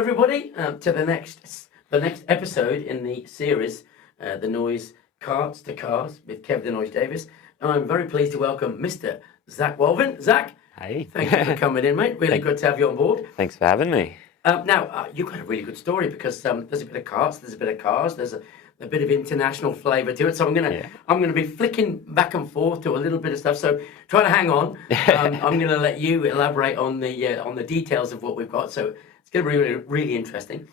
everybody, to the next episode in the series, The Noise Karts to Cars with Kev the Noise Davis. And I'm very pleased to welcome Mr. Zach Walvin. Zach, hey. Thank you for coming in, mate. Really good to have you on board. Thanks for having me. Now, you've got a really good story because there's a bit of karts, there's a bit of cars, there's a bit of international flavour to it. So I'm gonna be flicking back and forth to a little bit of stuff. So try to hang on. I'm gonna let you elaborate on the details of what we've got. So it's gonna be really, really interesting.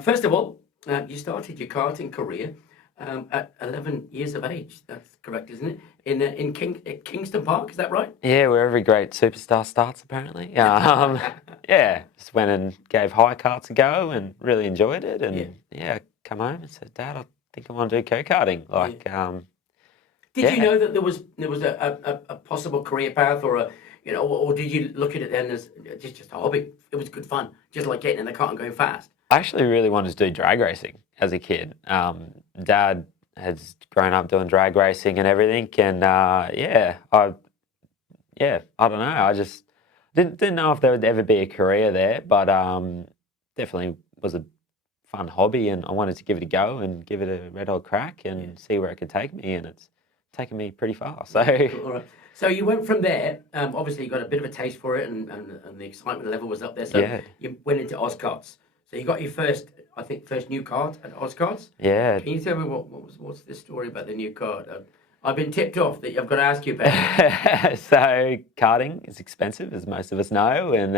First of all, you started your karting career at 11 years of age. That's correct, isn't it? In Kingston Park, is that right? Yeah, where every great superstar starts, apparently. Yeah, just went and gave high karts a go and really enjoyed it. And come home and said, Dad, I think I want to do go-karting. Did you know that there was a possible career path or or did you look at it then as just a hobby? It was good fun, just like getting in the car and going fast. I actually really wanted to do drag racing as a kid. Dad has grown up doing drag racing and everything, and I don't know. I just didn't know if there would ever be a career there, but definitely was a fun hobby, and I wanted to give it a go and give it a red hot crack and see where it could take me, and it's taken me pretty far. So, all right. So you went from there. Obviously, you got a bit of a taste for it, and the excitement level was up there. So you went into Oscarts. So you got your first new card at Oscarts. Yeah. Can you tell me what's the story about the new card? I've been tipped off that I've got to ask you about it. So karting is expensive, as most of us know, and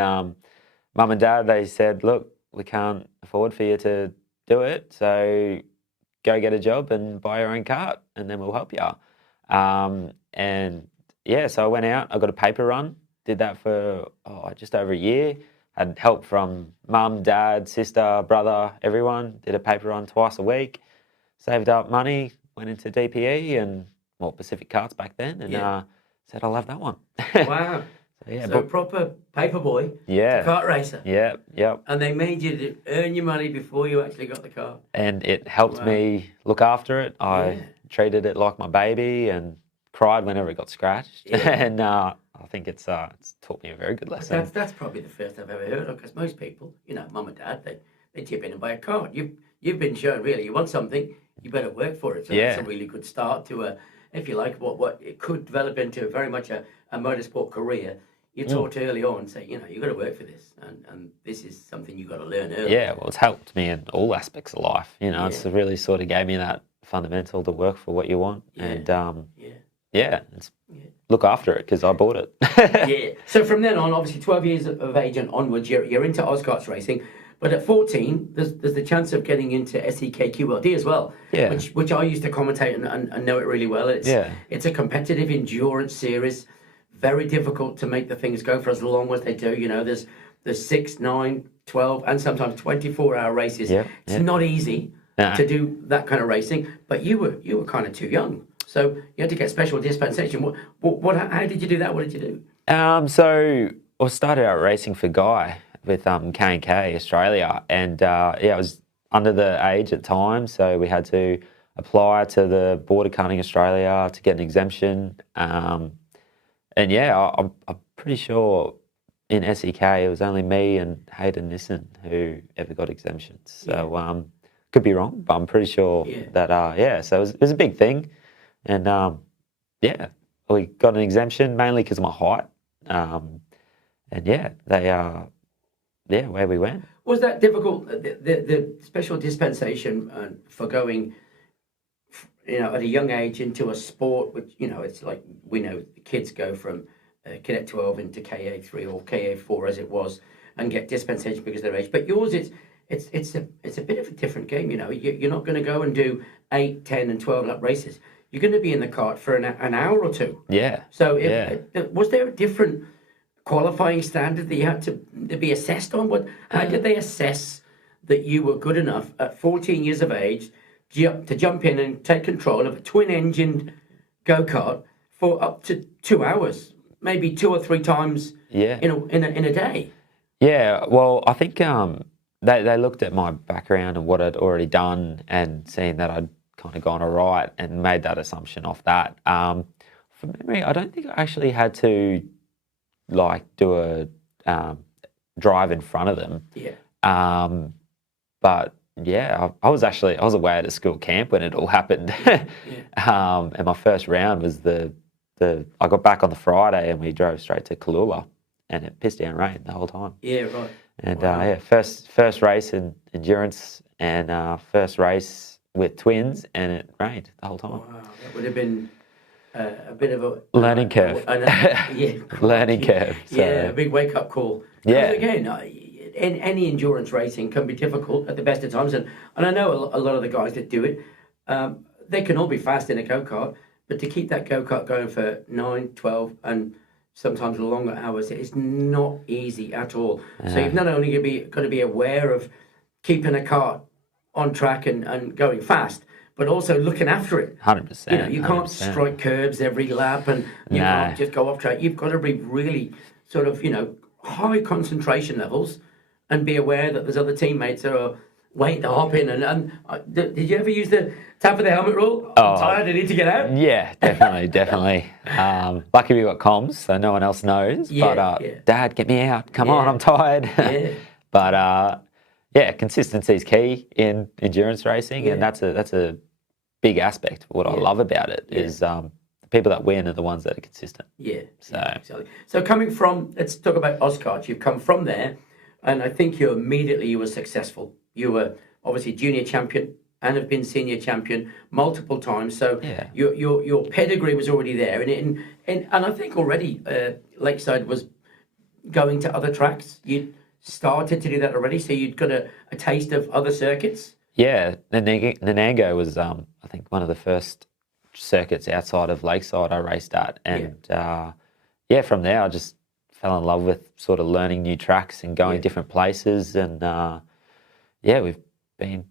Mum and Dad, they said, look, we can't afford for you to do it, so go get a job and buy your own kart, and then we'll help you. So I went out, I got a paper run, did that for just over a year. Had help from mum, dad, sister, brother, everyone. Did a paper run twice a week. Saved up money, went into DPE and Pacific Karts back then, and said I'll have that one. Wow. So proper paper boy. Yeah. Kart racer. Yep. And they made you to earn your money before you actually got the car. And it helped me look after it. I treated it like my baby and cried whenever it got scratched. Yeah. And I think it's taught me a very good lesson. That's probably the first I've ever heard of, because most people, mum and dad, they chip in and buy a car. You've been shown, really, you want something, you better work for it. So that's a really good start to if you like, what it could develop into very much a motorsport career. You're taught early on, say, you got to work for this, and this is something you got to learn early. Yeah, well, it's helped me in all aspects of life. It's really sort of gave me that fundamental to work for what you want, and look after it, because I bought it. Yeah. So from then on, obviously 12 years of age and onwards, you're into Oscarts racing. But at 14, there's the chance of getting into SEK QLD as well, which I used to commentate and know it really well. It's a competitive endurance series, very difficult to make the things go for as long as they do. There's 6, 9, 12, and sometimes 24-hour races. It's not easy to do that kind of racing, but you were kind of too young. So you had to get special dispensation. How did you do that? What did you do? So I started out racing for Guy with K&K Australia, and I was under the age at times, so we had to apply to the Board of Karting Australia to get an exemption. I'm pretty sure in SEK it was only me and Hayden Nissen who ever got exemptions. So could be wrong, but I'm pretty sure that so it was a big thing. And we got an exemption mainly because of my height. Where we went. Was that difficult? The special dispensation for going, at a young age into a sport, which it's like we know the kids go from Cadet 12 into KA3 or KA4 as it was, and get dispensation because of their age. But yours, it's a bit of a different game. You're not going to go and do 8, 10, and 12 lap races. You're going to be in the kart for an hour or two. Yeah. So was there a different qualifying standard that you had to be assessed on? How did they assess that you were good enough at 14 years of age to jump in and take control of a twin-engined go-kart for up to 2 hours, maybe 2 or 3 times in a day? Yeah, well, I think they looked at my background and what I'd already done, and seeing that I'd kind of gone all right, and made that assumption off that. From memory, I don't think I actually had to do a drive in front of them. Yeah. But yeah, I was away at a school camp when it all happened. And my first round was I got back on the Friday and we drove straight to Kalula, and it pissed down rain the whole time. Yeah, right. And Wow. first race in endurance, and first race with twins, and it rained the whole time. Wow, that would have been a bit of a learning curve. Yeah, Learning curve. So. Yeah, a big wake up call. Yeah. Because again, in any endurance racing can be difficult at the best of times, and I know a lot of the guys that do it, they can all be fast in a go kart, but to keep that go kart going for 9, 12, and sometimes longer hours, it's not easy at all. So you've not only got to be aware of keeping a kart on track and going fast, but also looking after it. 100%. You know, you can't 100%. strike curbs every lap, and you can't just go off track. You've got to be really sort of, high concentration levels, and be aware that there's other teammates that are waiting to hop in. And did you ever use the tap of the helmet rule? I'm tired, I need to get out. Yeah, definitely. Lucky we got comms, so no one else knows. Yeah, but Dad, get me out. Come on, I'm tired. Yeah. But consistency is key in endurance racing, and that's a big aspect. What I love about it is the people that win are the ones that are consistent. Yeah. So Exactly. So coming from, let's talk about Oscars. You've come from there, and I think you were successful. You were obviously junior champion and have been senior champion multiple times. So your pedigree was already there, and I think already Lakeside was going to other tracks. You started to do that already, so you'd got a taste of other circuits. Yeah, Nanango was I think one of the first circuits outside of Lakeside I raced at, and from there I just fell in love with sort of learning new tracks and going different places, and we've been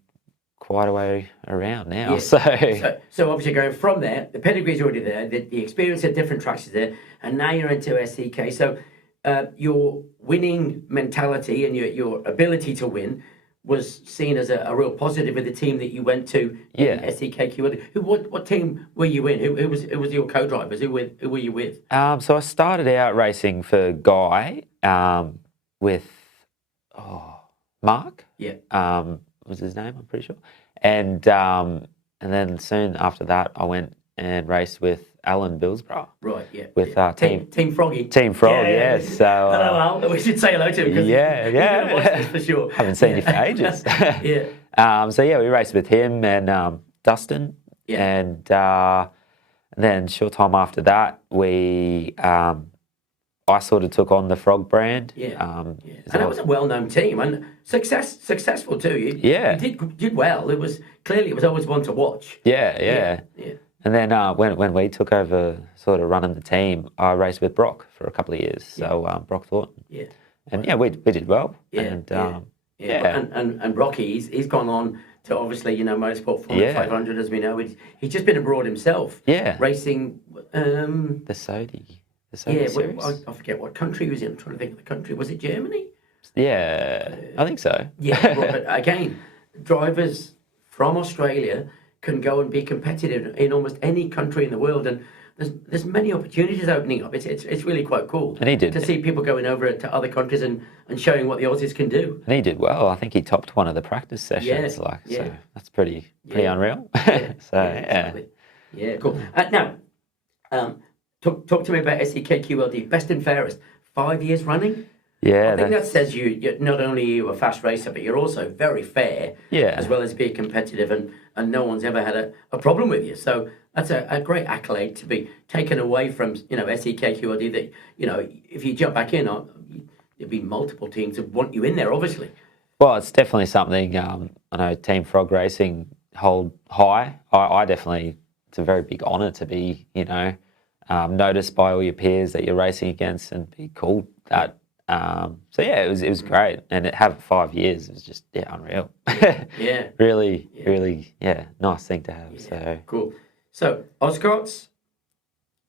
quite a way around now. Yeah. So obviously going from there, the pedigree's already there, the experience at different tracks is there, and now you're into SCK. So your winning mentality and your ability to win was seen as a real positive with the team that you went to in SCKQ. What team were you in? Who was your co-drivers? Who were you with? So I started out racing for Guy with Mark. Yeah. Was his name? I'm pretty sure. And then soon after that, I went and raced with Alan Billsborough. Right. Yeah. With Team Froggy. Team Frog. Yeah. So hello, Al. We should say hello to him. Yeah. He's gonna watch this for sure. Haven't seen you for ages. Yeah. We raced with him and Dustin. Yeah. And then short time after that, I sort of took on the Frog brand. And it was a well-known team and successful too. You did well. It was always one to watch. Yeah. And then when we took over sort of running the team, I raced with Brock for a couple of years. So Brock Thornton. Yeah. And we did well. And Brocky, he's gone on to obviously motorsport 500 as we know. He's just been abroad himself. Yeah. Racing the Sodi. I forget what country he was in. I'm trying to think of the country. Was it Germany? Yeah, I think so. Yeah, but again, drivers from Australia can go and be competitive in almost any country in the world, and there's many opportunities opening up. It's really quite cool. And he did. To see people going over to other countries and showing what the Aussies can do. And he did well. I think he topped one of the practice sessions. So that's pretty unreal. Exactly. Yeah, cool. Now, talk to me about SEKQLD, best and fairest, 5 years running. Yeah, I think that says you're not only you a fast racer, but you're also very fair, as well as being competitive, and no one's ever had a problem with you. So that's a great accolade to be taken away from SEKQLD. That if you jump back in, there'd be multiple teams that want you in there, obviously. Well, it's definitely something I know Team Frog Racing hold high. I definitely, it's a very big honour to be noticed by all your peers that you're racing against and be called that. It was great, and it have 5 years. It was just unreal. really, nice thing to have. Yeah. So cool. So Oscarts,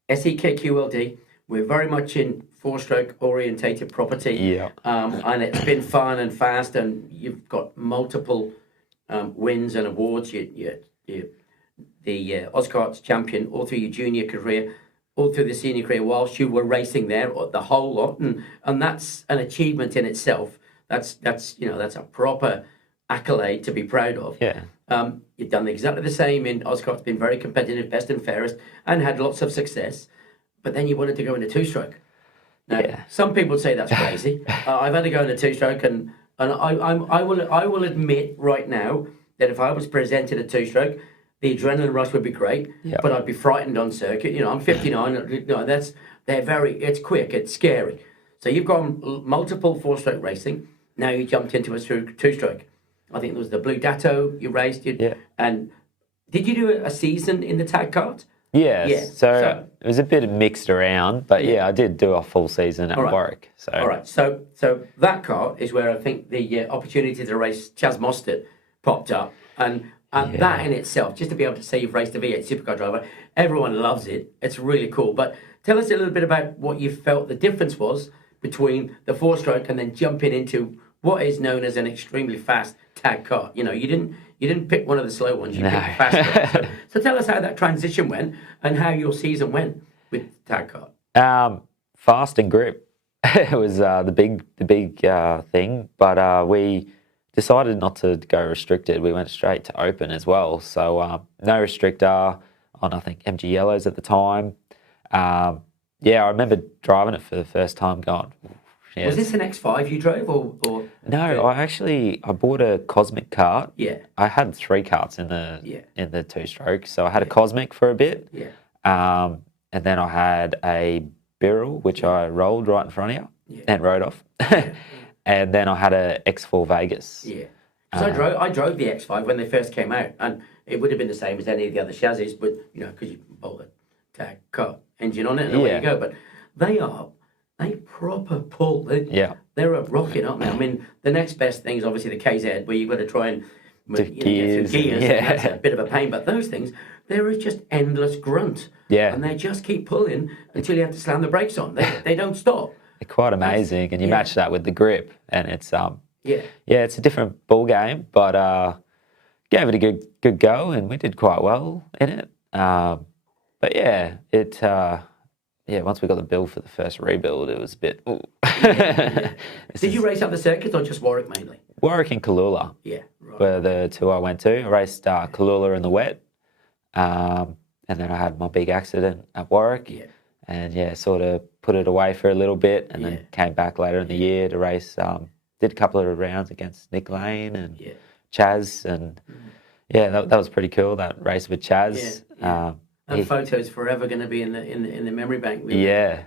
SEKQLD, we're very much in four-stroke orientated property. Yeah. And it's been fun and fast, and you've got multiple wins and awards. You're the Oscarts champion all through your junior career, all through the senior career, whilst you were racing there, the whole lot, and that's an achievement in itself. that's that's a proper accolade to be proud of. Yeah. You've done exactly the same in Oscar's been very competitive, best and fairest, and had lots of success. But then you wanted to go into two-stroke. Now, some people say that's crazy. I've had to go into two-stroke, and I will admit right now that if I was presented a two-stroke, the adrenaline rush would be great, but I'd be frightened on circuit. I'm 59. It's quick, it's scary. So you've gone multiple four-stroke racing. Now you jumped into a two-stroke. I think it was the Blue Datto you raced. And did you do a season in the tag kart? Yes. Yeah. So it was a bit mixed around, but I did do a full season at Warwick. So all right. So that kart is where I think the opportunity to race Chas Mostert popped up, and that in itself, just to be able to say you've raced a V8 supercar driver, everyone loves it. It's really cool. But tell us a little bit about what you felt the difference was between the four-stroke and then jumping into what is known as an extremely fast tag kart. You didn't pick one of the slow ones. You picked the fast one. So tell us how that transition went and how your season went with tag kart. Fast and grip. It was the big thing, but we decided not to go restricted. We went straight to open as well. So no restrictor on, I think, MG Yellows at the time. I remember driving it for the first time going, yes. Was this an X5 you drove or? No, I bought a Cosmic kart. Yeah. I had 3 karts in the two-stroke. So I had a Cosmic for a bit. Yeah. And then I had a Birrell, which I rolled right in front of you and rode off. And then I had a X4 Vegas. Yeah. Because I drove the X5 when they first came out, and it would have been the same as any of the other chassis, but because you bolt a tag kart engine on it, and away you go. But they proper pull. They're a rocket, aren't they? I mean, the next best thing is obviously the KZ, where you've got to try and get through gears. And that's a bit of a pain, but those things, they're just endless grunt. Yeah. And they just keep pulling until you have to slam the brakes on. They don't stop. They're quite amazing, and you match that with the grip, and it's it's a different ball game, but gave it a good go, and we did quite well in it. But once we got the bill for the first rebuild, it was a bit. Did you race other circuits or just Warwick mainly? Warwick and Kalula. Yeah, right. Were the two I went to. I raced Kalula in the wet, and then I had my big accident at Warwick. Yeah. And sort of put it away for a little bit, and then came back later in the year to race. Did a couple of rounds against Nick Lane and Chaz, and that was pretty cool. That race with Chaz. That photo's forever going to be in the memory bank. With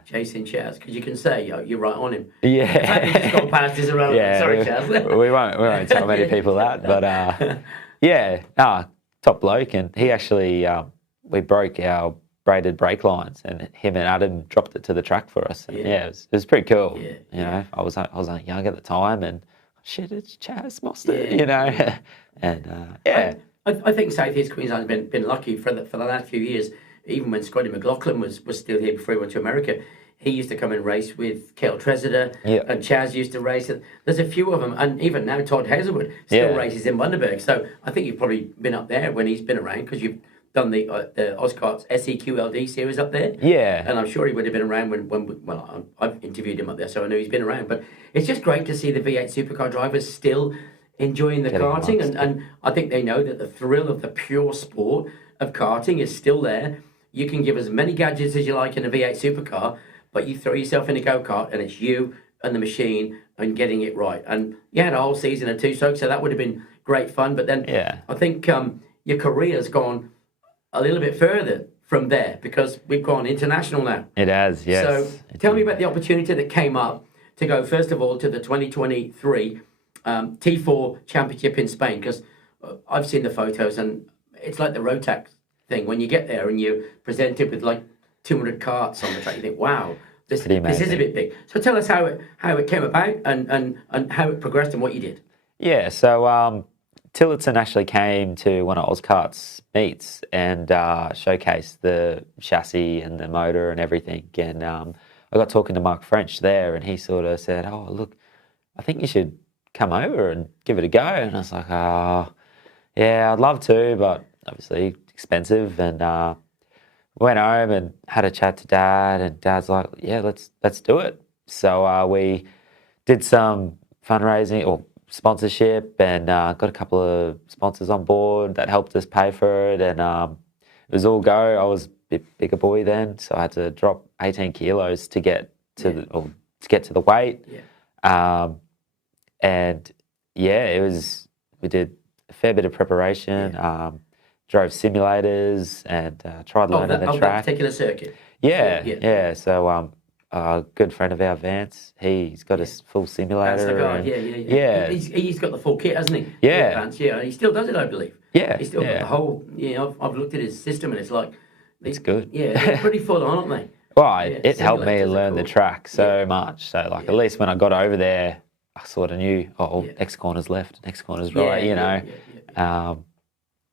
chasing Chaz, because you can say you're right on him. Yeah, the fact he's just gone past is irrelevant. Sorry, Chaz. we won't tell many people that, but top bloke, and he actually we broke our braided brake lines, and him and Adam dropped it to the track for us. And it was pretty cool. I was young at the time, and shit, it's Chas Mostert, and I think South East Queensland's been lucky for the last few years. Even when Scotty McLaughlin was still here before he went to America, he used to come and race with Kel Tresidder, and Chaz used to race. There's a few of them, and even now Todd Hazelwood still races in Bundaberg. So I think you've probably been up there when he's been around, because you've done the Oscar's SEQLD series up there. Yeah. And I'm sure he would have been around when I've interviewed him up there, so I know he's been around. But it's just great to see the V8 supercar drivers still enjoying the karting, and I think they know that the thrill of the pure sport of karting is still there. You can give as many gadgets as you like in a V8 supercar, but you throw yourself in a go-kart and it's you and the machine and getting it right. And you had a whole season of two-strokes, so that would have been great fun. But then I think your career's gone a little bit further from there, because we've gone international now. It has, yes. So tell me about the opportunity that came up to go, first of all, to the 2023 T4 Championship in Spain, because I've seen the photos, and it's like the Rotax thing. When you get there and you're presented with like 200 karts on the track, you think, wow, this is a bit big. So tell us how it came about and how it progressed and what you did. Yeah, so Tillotson actually came to one of Oscart's meets and showcased the chassis and the motor and everything. And I got talking to Mark French there, and he sort of said, "Oh, look, I think you should come over and give it a go." And I was like, "Oh, yeah, I'd love to, but obviously expensive." And went home and had a chat to Dad, and Dad's like, "Yeah, let's do it." So we did some fundraising or sponsorship, and got a couple of sponsors on board that helped us pay for it, and it was all go. I was a bit bigger boy then, so I had to drop 18 kilos to get to the weight. And yeah, it was. We did a fair bit of preparation. Drove simulators and tried learning the track. That particular circuit. Yeah. So a good friend of our Vance, he's got a full simulator. That's the guy. Yeah. He's got the full kit, hasn't he? Yeah. Vance, he still does it, I believe. Yeah. He's still got the whole. I've looked at his system and it's like. It's good. Yeah, they're pretty full on, aren't they? Well, it helped me learn the track so much. So at least when I got over there, I sort of knew, next corner's left, next corner's right,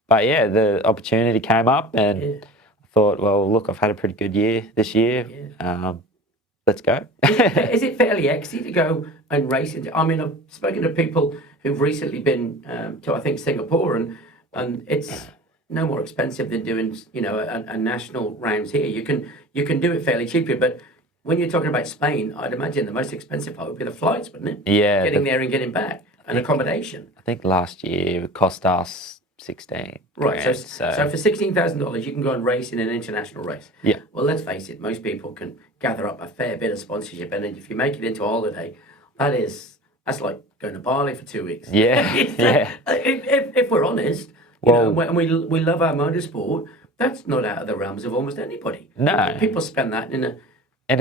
But yeah, the opportunity came up, and I thought, well, look, I've had a pretty good year this year. Let's go. Is it fairly easy to go and race? I've spoken to people who've recently been to, I think, Singapore, and it's no more expensive than doing, a national rounds here. You can do it fairly cheaply, but when you're talking about Spain, I'd imagine the most expensive part would be the flights, wouldn't it? Yeah, getting there and getting back, and accommodation. I think last year it cost us 16. Right, so for $16,000 you can go and race in an international race. Yeah. Well, let's face it, most people can gather up a fair bit of sponsorship, and then if you make it into a holiday, that's like going to Bali for 2 weeks. Yeah. If we're honest, and we love our motorsport, that's not out of the realms of almost anybody. No. People spend that in a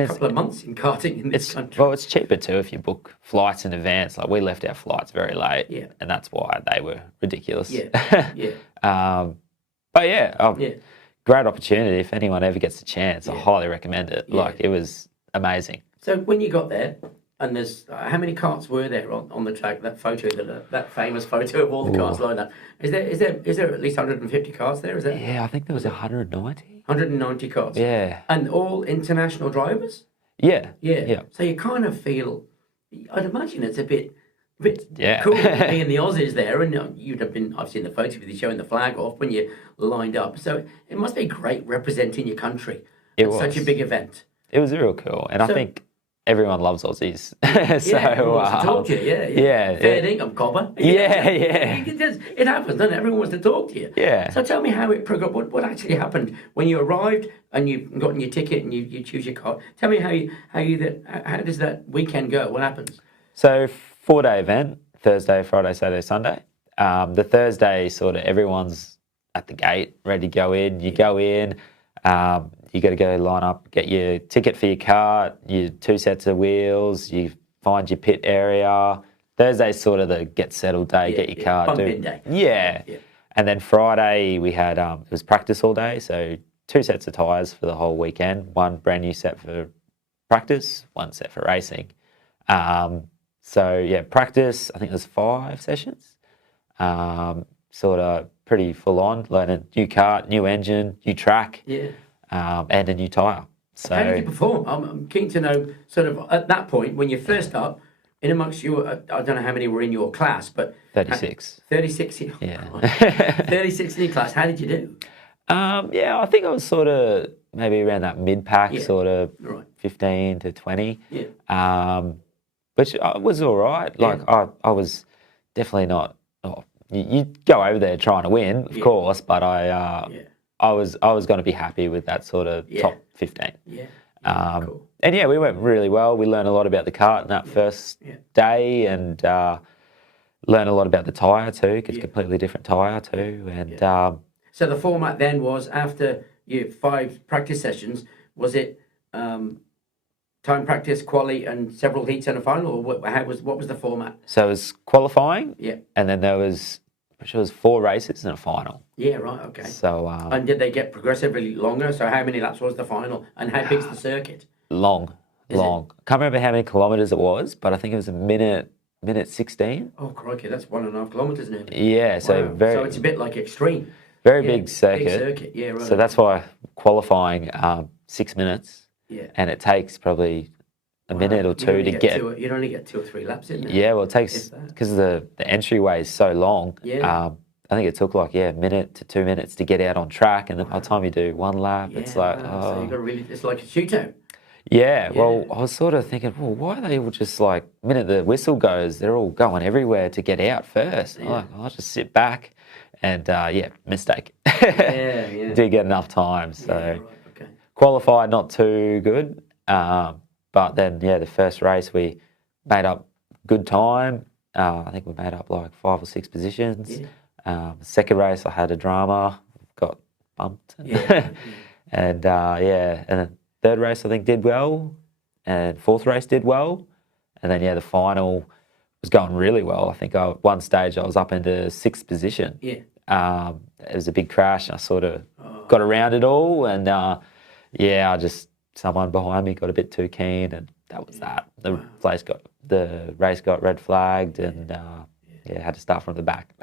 couple of months in karting in this country. Well, it's cheaper too if you book flights in advance. Like we left our flights very late, and that's why they were ridiculous. Great opportunity. If anyone ever gets a chance, I highly recommend it. Like it was amazing. So when you got there, and there's how many karts were there on the track? That photo, that famous photo of all the karts lined up. Is there at least 150 karts there? Is there? Yeah, I think there was 190. 190 karts. Yeah. And all international drivers? Yeah. So you kind of feel, I'd imagine it's a bit cool being the Aussies there, and you'd have been, I've seen the photo of you showing the flag off when you lined up. So it must be great representing your country at such a big event. It was real cool. And I think everyone loves Aussies. Everyone wants to talk to you, fair dinkum, copper. It happens, doesn't it? Everyone wants to talk to you. Yeah. So tell me how it progressed. What actually happened when you arrived and you've gotten your ticket and you choose your car? Tell me how does that weekend go? What happens? So 4-day event, Thursday, Friday, Saturday, Sunday. The Thursday, sort of everyone's at the gate, ready to go in. You go in. You got to go line up, get your ticket for your kart, your 2 sets of wheels, you find your pit area. Thursday's sort of the get settled day, get your kart. Bump-in day. Yeah. And then Friday we had, it was practice all day, so 2 sets of tyres for the whole weekend, 1 brand new set for practice, 1 set for racing. Practice, I think there's 5 sessions. Sort of pretty full on, learning new kart, new engine, new track. And a new tyre. So how did you perform? I'm keen to know, sort of at that point when you're first up, in amongst your, I don't know how many were in your class, but 36. 36. 36 in your class. How did you do? I think I was sort of maybe around that mid pack, sort of 15 to 20. Which was all right. Like I was definitely not. You go over there trying to win, of course, but I was going to be happy with that sort of top 15. Cool. And we went really well. We learned a lot about the kart in that first day, and learned a lot about the tyre too, because completely different tyre too. And so the format then was, after your 5 practice sessions, was it time practice, quali, and several heats and a final, or what was the format? So it was qualifying, and then there was 4 races and a final. Yeah, right, okay. So and did they get progressively longer? So how many laps was the final, and how big's the circuit? Long. I can't remember how many kilometres it was, but I think it was a minute 16. Oh, crikey, that's 1.5 kilometres now. Yeah, so so it's a bit like extreme. Very big circuit. Big circuit, yeah, right. So that's why qualifying 6 minutes. Yeah. And it takes probably a minute or 2 to get. You'd only get 2 or 3 laps in there. Yeah, well, it takes, because the entryway is so long. Yeah. I think it took like a minute to 2 minutes to get out on track, and then by the time you do 1 lap, it's like so you got it's like a shootout. Yeah, well, I was sort of thinking, well, why are they all just like, the minute the whistle goes, they're all going everywhere to get out first. I'm like, I'll just sit back and, mistake. Yeah. Did get enough time. So Right, okay. qualified, not too good. But then, the first race we made up good time. I think we made up like 5 or 6 positions. Second race, I had a drama, got bumped. And then third race I think did well, and fourth race did well, and then the final was going really well. I think at one stage I was up into 6th position. It was a big crash, and I sort of got around it all, and someone behind me got a bit too keen, and that was that. The race got red flagged, and had to start from the back.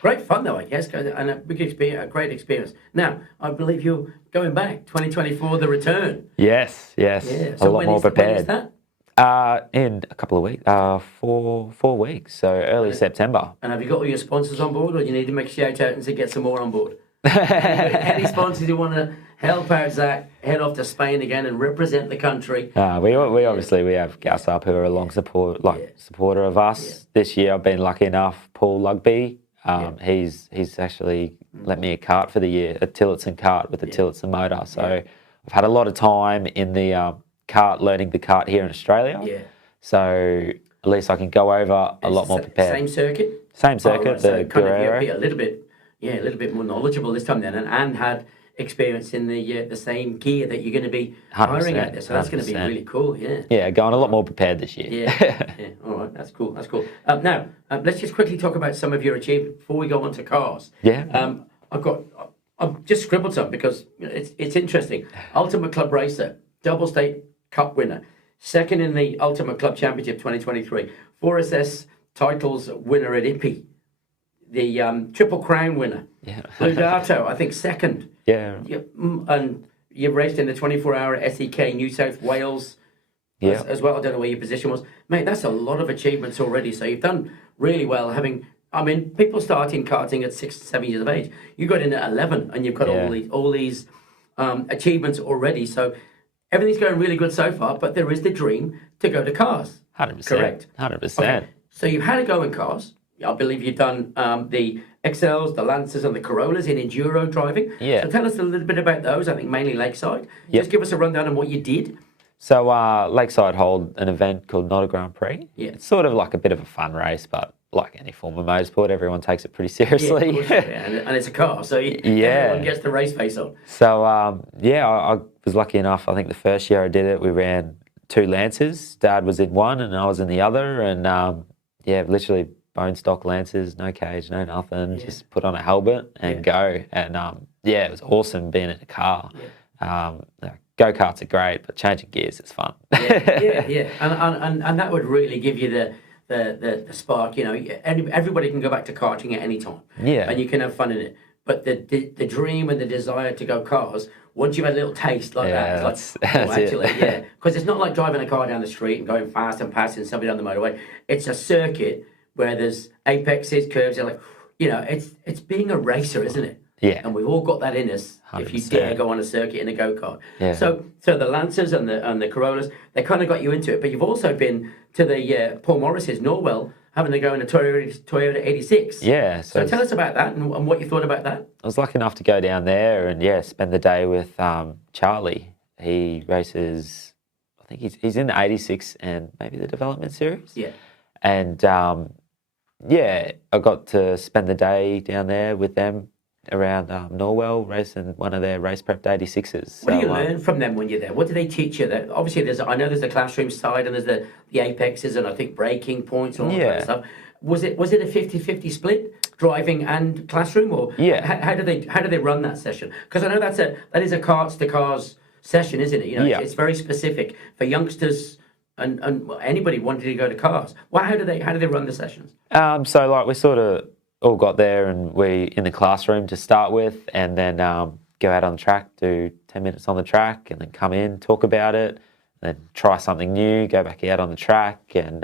Great fun though, I guess, and a great experience. Now, I believe you're going back 2024, the return. Yes. Yeah. A lot more prepared. When is that? In a couple of weeks, 4 weeks, so early September. And have you got all your sponsors on board, or you need to make a shout out and to get some more on board? Any sponsors who want to help out Zach, head off to Spain again and represent the country. We obviously we have Gus up, who are a long supporter of us. This year I've been lucky enough. Paul Lugby, he's actually lent me a kart for the year, a Tillotson kart with a Tillotson motor. So I've had a lot of time in the kart, learning the kart here in Australia. So at least I can go over a lot more prepared. Same circuit. The Guerrero. A little bit more knowledgeable this time then, and had experience in the same gear that you're going to be hiring at this. So that's going to be really cool. Going a lot more prepared this year. All right, that's cool. Now let's just quickly talk about some of your achievements before we go on to cars. I've just scribbled some because it's interesting. Ultimate Club Racer, double state cup winner, second in the Ultimate Club Championship 2023, 4SS titles winner at Ippy, the Triple Crown winner, Blue Darto, I think second. And you raced in the 24-hour SEK New South Wales as well. I don't know where your position was. Mate, that's a lot of achievements already. So you've done really well people starting karting at 6, 7 years of age. You got in at 11 and you've got all these achievements already. So everything's going really good so far, but there is the dream to go to cars. 100%. Correct? 100%. Okay. So you've had a go in cars. I believe you've done the XLs, the Lancers, and the Corollas in enduro driving. So tell us a little bit about those. I think mainly Lakeside. Just give us a rundown on what you did. So Lakeside hold an event called Not a Grand Prix. It's sort of like a bit of a fun race, but like any form of motorsport, everyone takes it pretty seriously. And it's a car, so everyone gets the race face on. So I was lucky enough. I think the first year I did it, we ran 2 Lancers. Dad was in one, and I was in the other, and literally bone stock Lancers, no cage, no nothing, just put on a helmet and go. And it was awesome being in a car. Go-karts are great, but changing gears is fun. And that would really give you the spark. Everybody can go back to karting at any time. And you can have fun in it. But the dream and the desire to go cars, once you've had a little taste like that, it's like, because it's not like driving a car down the street and going fast and passing somebody on the motorway. It's a circuit where there's apexes, curves. You're like, it's being a racer, isn't it? And we've all got that in us. 100%. If you dare go on a circuit in a go-kart. So the Lancers and the Corollas, they kind of got you into it. But you've also been to the Paul Morris's Norwell, having to go in a Toyota 86. So tell us about that and what you thought about that. I was lucky enough to go down there and spend the day with Charlie. He races, I think he's in the 86 and maybe the development series. And I got to spend the day down there with them around Norwell, racing one of their race prepped 86s. What do you learn from them when you're there? What do they teach you? Obviously, I know there's the classroom side and there's the apexes and I think braking points and all that kind of stuff. Was it a 50-50 split, driving and classroom, or how do they run that session? Because I know that is a karts to cars session, isn't it? It's very specific for youngsters and anybody wanting to go to cars. Well, how do they run the sessions? So we sort of all got there and we in the classroom to start with, and then go out on the track, do 10 minutes on the track, and then come in, talk about it, and then try something new, go back out on the track, and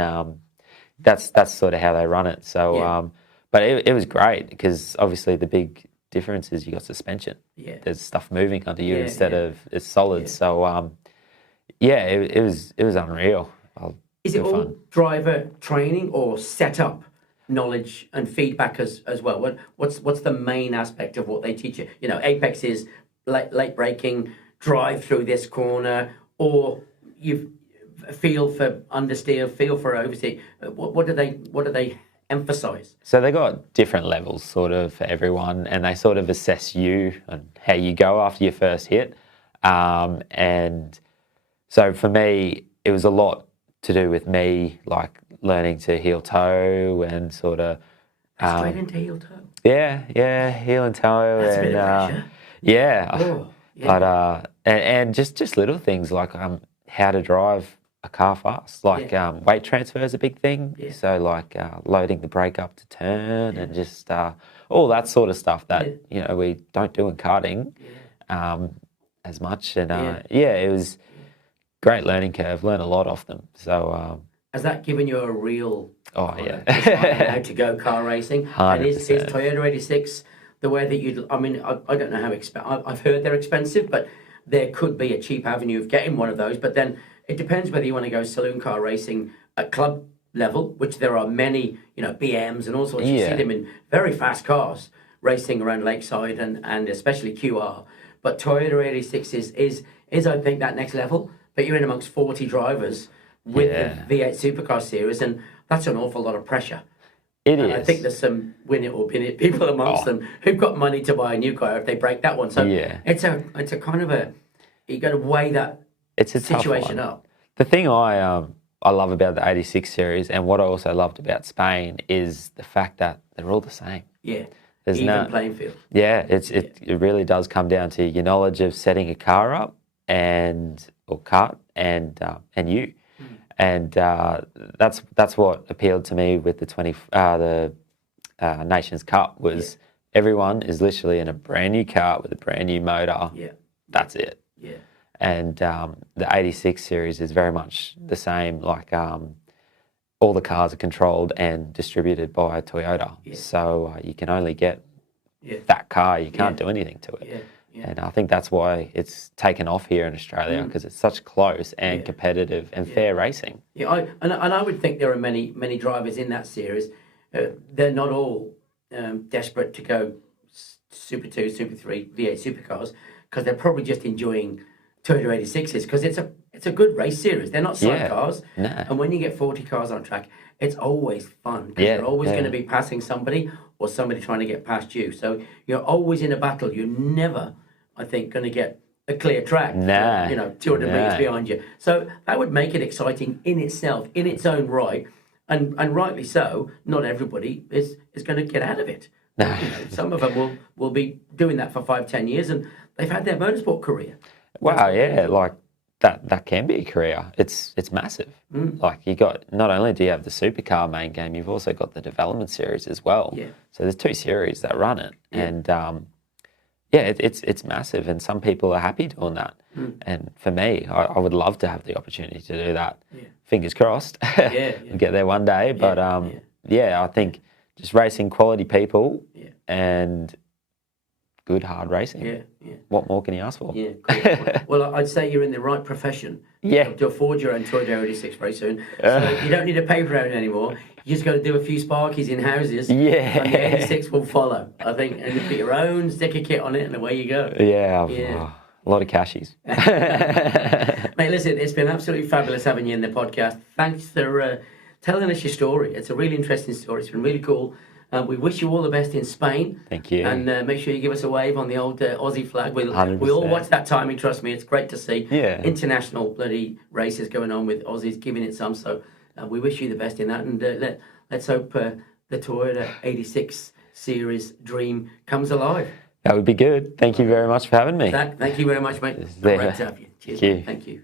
that's sort of how they run it. So, but it was great because obviously the big difference is you got suspension. There's stuff moving under you instead of it's solid. So, Yeah. it was unreal. Is it Good all fun. driver training or setup knowledge and feedback as well? What's the main aspect of what they teach you? You know, Apex is late braking, drive through this corner, or you feel for understeer, feel for oversteer. What do they emphasize? So they got different levels sort of for everyone, and they sort of assess you and how you go after your first hit. And so for me, it was a lot to do with me, like learning to heel toe and sort of Straight into heel toe. yeah, heel and toe. That's a and bit of pressure. yeah, Oh, yeah. but and just little things like how to drive a car fast, like weight transfer is a big thing. Yeah. So like loading the brake up to turn and just all that sort of stuff that you know we don't do in karting as much. And it was great learning curve. Learn a lot off them. So Has that given you a real yeah, how to go car racing? 100%. And is Toyota 86 the way that you'd? I mean, I don't know how expensive. I've heard they're expensive, but there could be a cheap avenue of getting one of those. But then it depends whether you want to go saloon car racing at club level, which there are many, you know, BMs and all sorts. You see them in very fast cars racing around Lakeside and especially QR. But Toyota 86 is I think that next level. But you're in amongst 40 drivers with the V8 Supercar series, and that's an awful lot of pressure. It is. I think there's some win it or bin it people amongst them who've got money to buy a new car if they break that one. So it's a kind of you got to weigh that situation up. The thing I love about the 86 series, and what I also loved about Spain, is the fact that they're all the same. Yeah. There's even playing field. Yeah, it really does come down to your knowledge of setting a car up or kart and you. And that's what appealed to me with the Nations Cup was everyone is literally in a brand new car with a brand new motor. Yeah, that's it. Yeah, and the 86 series is very much the same. Like all the cars are controlled and distributed by Toyota, so you can only get that car. You can't do anything to it. And I think that's why it's taken off here in Australia because it's such close and competitive and fair racing. Yeah, I would think there are many drivers in that series. They're not all desperate to go Super 2, Super 3, V8 supercars because they're probably just enjoying Toyota 86s because it's a good race series. They're not sidecars. No. And when you get 40 cars on track, it's always fun because you're always going to be passing somebody or somebody trying to get past you. So you're always in a battle. You're never, I think, going to get a clear track, 200 meters behind you. So that would make it exciting in itself, in its own right. And rightly so, not everybody is going to get out of it. No. Some of them will be doing that for 5-10 years and they've had their motorsport career. Wow, like that can be a career. It's massive. Like you got, not only do you have the supercar main game, you've also got the development series as well. Yeah. So there's 2 series that run it. Yeah. And it's massive and some people are happy doing that. And for me, I would love to have the opportunity to do that. Yeah. Fingers crossed. We'll get there one day. But I think just racing quality people and good hard racing. Yeah. What more can you ask for? Yeah, cool. Well, I'd say you're in the right profession. To afford your own Toyota 86 very soon. So you don't need a paper round anymore. You just got to do a few sparkies in houses. Yeah. And the 86 will follow, I think. And you put your own sticker kit on it and away you go. Yeah. A lot of cashies. Mate, listen, it's been absolutely fabulous having you in the podcast. Thanks for telling us your story. It's a really interesting story. It's been really cool. We wish you all the best in Spain. Thank you. And make sure you give us a wave on the old Aussie flag. We all watch that timing, trust me. It's great to see. Yeah. International bloody races going on with Aussies giving it some. So we wish you the best in that. And let's hope the Toyota 86 series dream comes alive. That would be good. Thank you very much for having me. Zach, thank you very much, mate. Great to have you. Cheers. Thank you.